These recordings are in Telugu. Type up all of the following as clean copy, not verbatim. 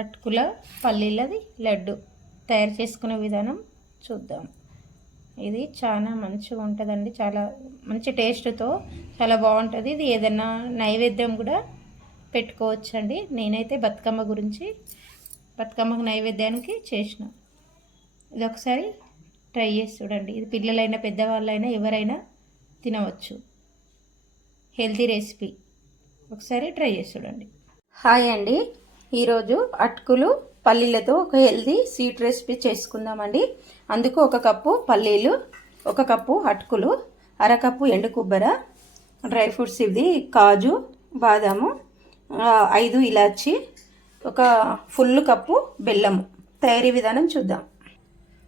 అటుకుల పల్లీలది లడ్డు తయారు చేసుకునే విధానం చూద్దాం. ఇది చాలా మంచిగా ఉంటుందండి, చాలా మంచి టేస్ట్తో చాలా బాగుంటుంది. ఇది ఏదైనా నైవేద్యం కూడా పెట్టుకోవచ్చండి. నేనైతే బతుకమ్మకు నైవేద్యానికి చేసిన. ఇది ఒకసారి ట్రై చేసి చూడండి. ఇది పిల్లలైనా పెద్దవాళ్ళైనా ఎవరైనా తినవచ్చు. హెల్తీ రెసిపీ, ఒకసారి ట్రై చేసి చూడండి. హాయ్ అండి, ఈరోజు అటుకులు పల్లీలతో ఒక హెల్తీ స్వీట్ రెసిపీ చేసుకుందామండి. అందుకు 1 కప్పు పల్లీలు, 1 కప్పు అటుకులు, అరకప్పు ఎండు కొబ్బర, డ్రై ఫ్రూట్స్ ఇది కాజు, బాదాము, 5 ఇలాచి, 1 ఫుల్ కప్పు బెల్లము. తయారీ విధానం చూద్దాం.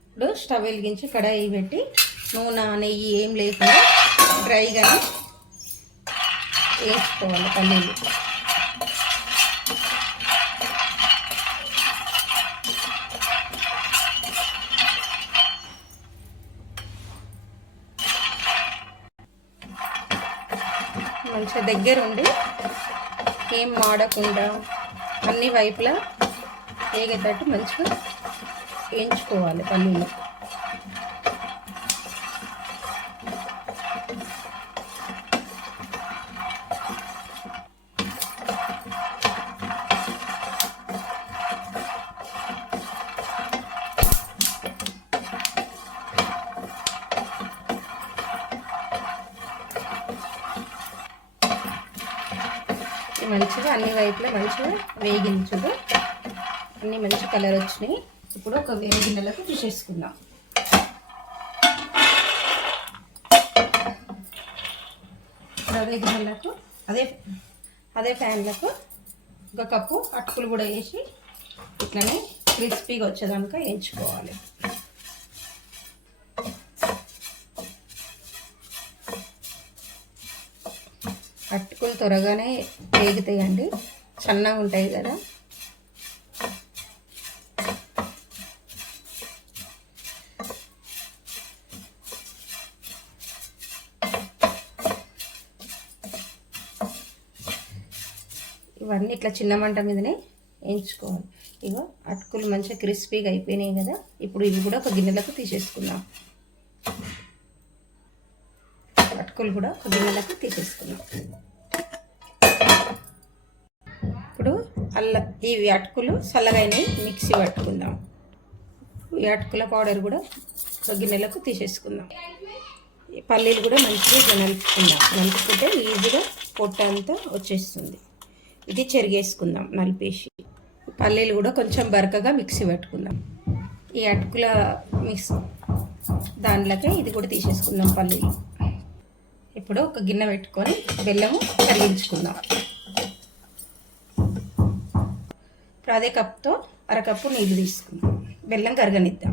ఇప్పుడు స్టవ్ వెలిగించి కడాయి పెట్టి నూనె నెయ్యి ఏం లేకుండా డ్రైగానే వేసుకోవాలి పల్లీలు. మంచిగా దగ్గరుండి ఏం మాడకుండా అన్ని వైపులా వేగేటట్టు మంచిగా వేయించుకోవాలి పల్లీలు. మంచిగా అన్ని వైపులా మంచిగా వేగించుడు, అన్నీ మంచి కలర్ వచ్చినాయి. ఇప్పుడు ఒక వేరే గిన్నెలకు తీసేసుకుందాం. అదే గిన్నెలకు అదే ప్యాన్లకు 1 కప్పు అటుకులు కూడా వేసి ఇట్లనే క్రిస్పీగా వచ్చేదాకా వేయించుకోవాలి. అటుకులు త్వరగానే వేగుతాయండి, సన్నగా ఉంటాయి కదా. ఇవన్నీ ఇట్లా చిన్న మంట మీదనే వేయించుకోవాలి. ఇగో అటుకులు మంచిగా క్రిస్పీగా అయిపోయినాయి కదా. ఇప్పుడు ఇవి కూడా ఒక గిన్నెలకు తీసేసుకుందాం. అటుకులు కూడా ఒక గిన్నెలకు తీసేసుకుందాం. ఇప్పుడు ఇవి అటుకులు చల్లగైనవి మిక్సీ పట్టుకుందాం. ఈ అటుకుల పౌడర్ కూడా ఒక గిన్నెలకు తీసేసుకుందాం. పల్లీలు కూడా మంచిగా ఇట్లా నలుపుకుంటే ఈజీగా పొట్ట అంతా వచ్చేస్తుంది. ఇది చెరిగేసుకుందాం నలిపేసి. పల్లీలు కూడా కొంచెం బరకగా మిక్సీ పెట్టుకుందాం. ఈ అటుకుల మిక్స్ దాంట్లోకి ఇది కూడా తీసేసుకుందాం పల్లీలు. ఇప్పుడు ఒక గిన్నె పెట్టుకొని బెల్లము కరిగించుకుందాం. ఇప్పుడు అదే కప్తో అరకప్పు నీళ్ళు తీసుకుందాం. బెల్లం కరగనిద్దాం.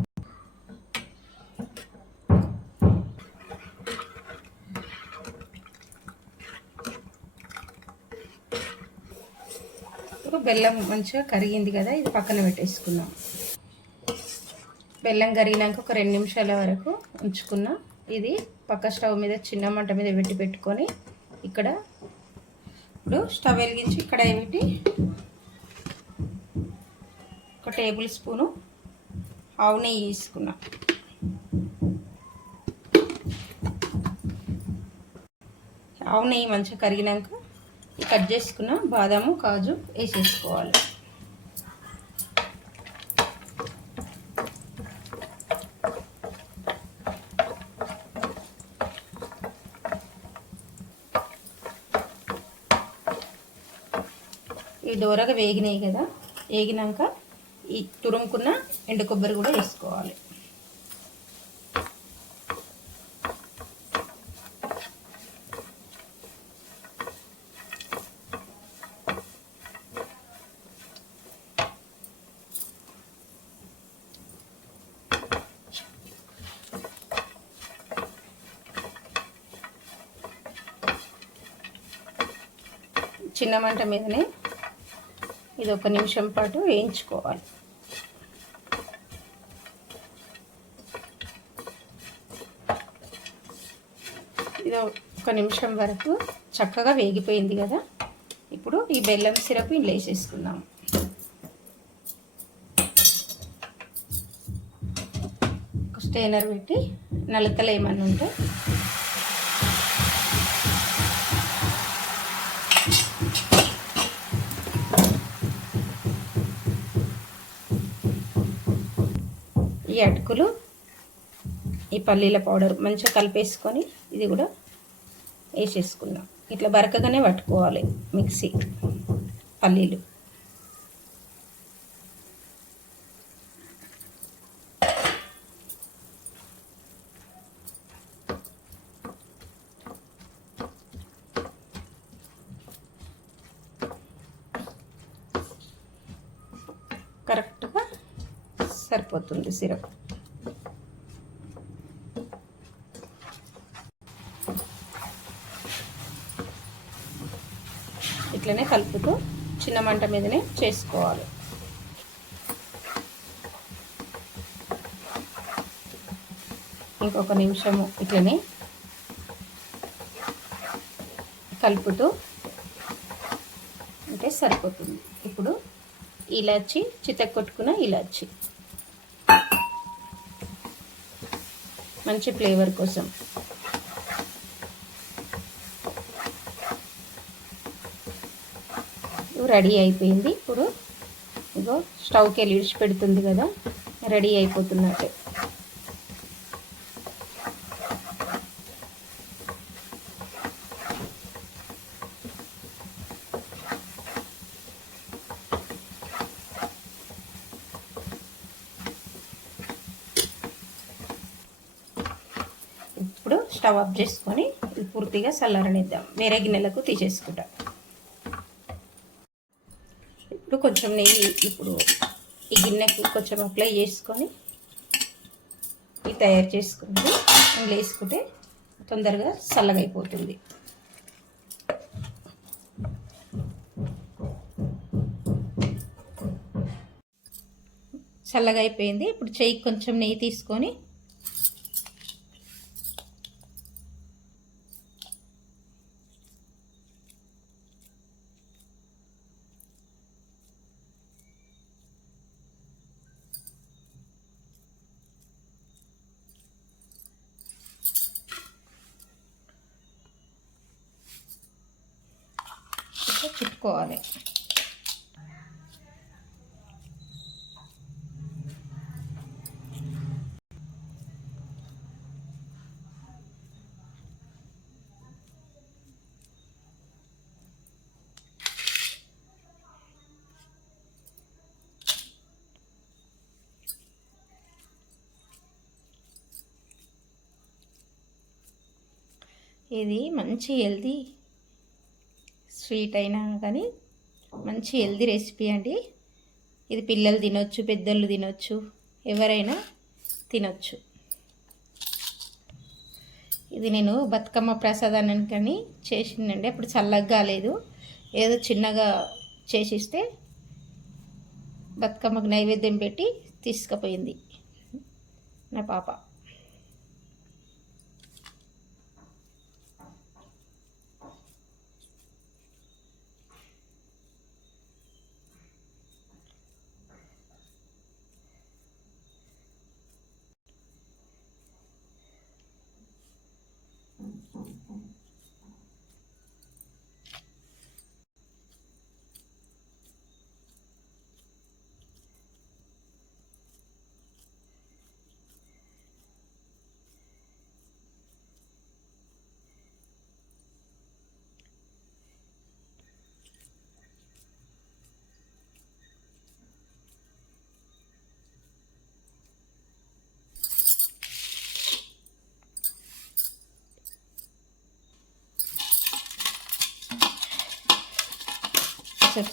బెల్లం మంచిగా కరిగింది కదా, ఇది పక్కన పెట్టేసుకుందాం. బెల్లం కరిగినాక ఒక 2 నిమిషాల వరకు ఉంచుకున్నాం. ఇది పక్క స్టవ్ మీద చిన్న మంట మీద పెట్టుకొని ఇప్పుడు స్టవ్ వెలిగించి కడాయి పెట్టి 1 టేబుల్ స్పూను ఆవు నెయ్యి తీసుకున్నాం. ఆవు నెయ్యి మంచిగా కరిగినాక కట్ చేసుకున్న బాదాము కాజు వేసేసుకోవాలి. ఈ దోరగా వేగినాయి కదా, వేగినాక ఈ తురుముకున్న ఎండు కొబ్బరి కూడా వేసుకోవాలి. చిన్న మంట మీదనే ఇది 1 నిమిషం పాటు వేయించుకోవాలి. ఇది 1 నిమిషం వరకు చక్కగా వేగిపోయింది కదా. ఇప్పుడు ఈ బెల్లం సిరప్ ఇందులో వేసేసుకుందాం. స్టెయినర్ పెట్టి నలకలు ఏమన్నా ఉంటే ఈ అటుకులు ఈ పల్లీల పౌడర్ మంచిగా కలిపేసుకొని ఇది కూడా వేసేసుకుందాం. ఇట్లా బరకగానే పట్టుకోవాలి మిక్సీ పల్లీలు. కరెక్ట్గా సరిపోతుంది సిరప్. ఇట్లనే కలుపుతూ చిన్న మంట మీదనే చేసుకోవాలి. ఇంకొక నిమిషము ఇట్లనే కలుపుతూ అంటే సరిపోతుంది. ఇప్పుడు ఇలాచి చితక్కొట్టుకున్న ఇలాచి మంచి ఫ్లేవర్ కోసం. రెడీ అయిపోయింది. ఇప్పుడు ఇగో స్టవ్కి వెళ్ళి విడిచిపెడుతుంది కదా, రెడీ అయిపోతున్నట్టే. ఇప్పుడు స్టవ్ ఆఫ్ చేసుకొని ఇది పూర్తిగా చల్లారనిద్దాం. వేరే గిన్నెలకు తీసేసుకుంటాం. ఇప్పుడు కొంచెం నెయ్యి ఇప్పుడు ఈ గిన్నెకి కొంచెం అప్లై చేసుకొని ఇది తయారు చేసుకుంటే అందులో వేసుకుంటే తొందరగా చల్లగా అయిపోతుంది. చల్లగా అయిపోయింది. ఇప్పుడు చెయ్యికి కొంచెం నెయ్యి తీసుకొని చుట్టుకోవాలి. ఇది మంచి హెల్తీ స్వీట్ అయినా కానీ మంచి హెల్తీ రెసిపీ అండి. ఇది పిల్లలు తినొచ్చు, పెద్దోళ్ళు తినొచ్చు, ఎవరైనా తినొచ్చు. ఇది నేను బతుకమ్మ ప్రసాదానికి చేసిందండి. అప్పుడు చల్లగా కాలేదు, ఏదో చిన్నగా చేసిస్తే బతుకమ్మకు నైవేద్యం పెట్టి తీసుకుపోయింది నా పాప.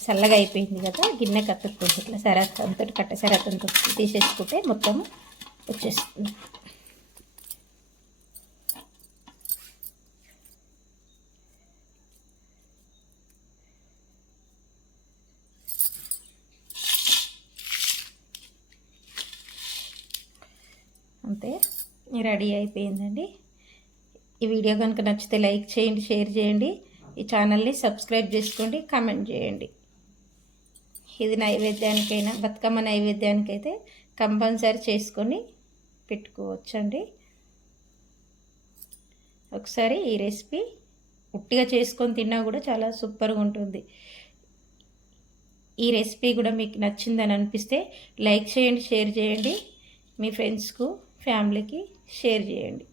చల్లగా అయిపోయింది కదా, గిన్నె కత్తుకుంటే ఇట్లా సరతంతో కట్ట సరతంతో తీసేసుకుంటే మొత్తం వచ్చేస్తుంది. అంతే, రెడీ అయిపోయిందండి. ఈ వీడియో కనుక నచ్చితే లైక్ చేయండి, షేర్ చేయండి, ఈ ఛానల్ని సబ్స్క్రైబ్ చేసుకోండి, కామెంట్ చేయండి. ఇది నైవేద్యానికైనా బతుకమ్మ నైవేద్యానికైతే కంపల్సరీ చేసుకొని పెట్టుకోవచ్చండి. ఒకసారి ఈ రెసిపీ ఉట్టిగా చేసుకొని తిన్నా కూడా చాలా సూపర్గా ఉంటుంది. ఈ రెసిపీ కూడా మీకు నచ్చిందని అనిపిస్తే లైక్ చేయండి, షేర్ చేయండి, మీ ఫ్రెండ్స్కు ఫ్యామిలీకి షేర్ చేయండి.